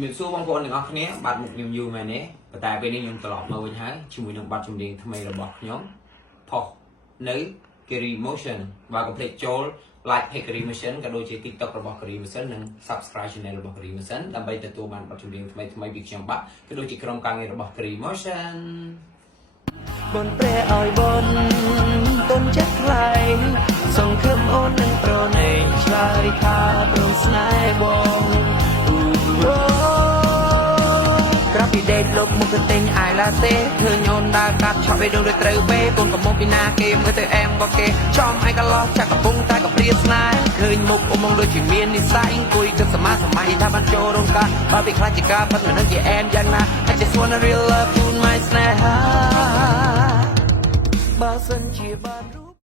ជំរាបសួរបងប្អូនទាំងអស់គ្នាបាទមុខខ្ញុំយូមែនទេតែពេលនេះខ្ញុំត្រឡប់មកវិញហើយជាមួយនឹងបទចម្រៀងថ្មីរបស់ខ្ញុំផុសនៅ Kerry Motion បាទកុំភ្លេចចូល like page Kerry Motion ក៏ដូចជា TikTok របស់ Kerry Motion និង Subscribe Channel របស់ Kerry Motion ដើម្បីទទួលបានបទចម្រៀងថ្មីៗពីខ្ញុំបាទក៏ដូចជាក្រុមការងាររបស់ Kerry Motion បនព្រះឲ្យបនទុនចិត្តថ្លៃសង្ឃឹមអូននឹងប្រណីឆ្លើយថាព្រមស្នេហ៍បងក្រាបពីដេកលោកមុខទៅទិញអាយឡាទេឃើញអូនដើរកាត់ឆក់បេះដូងដូចត្រូវពេកូនកំមុំពីណាគេមើលទៅអែមក៏គេចំឯកន្លោះចាក់កំពុងតែក៏ព្រាស្នេហ៍ឃើញមុខអ៊ំដូចជាមាននិស័យអង្គុយគិតសមាសម័យថាបានចូលរោងការបើពីខ្លាចជាការប៉ិនមិនដឹងជាអែមយ៉ាងណា I just wanna real love you my ស្នេហាបើសិនជាបាន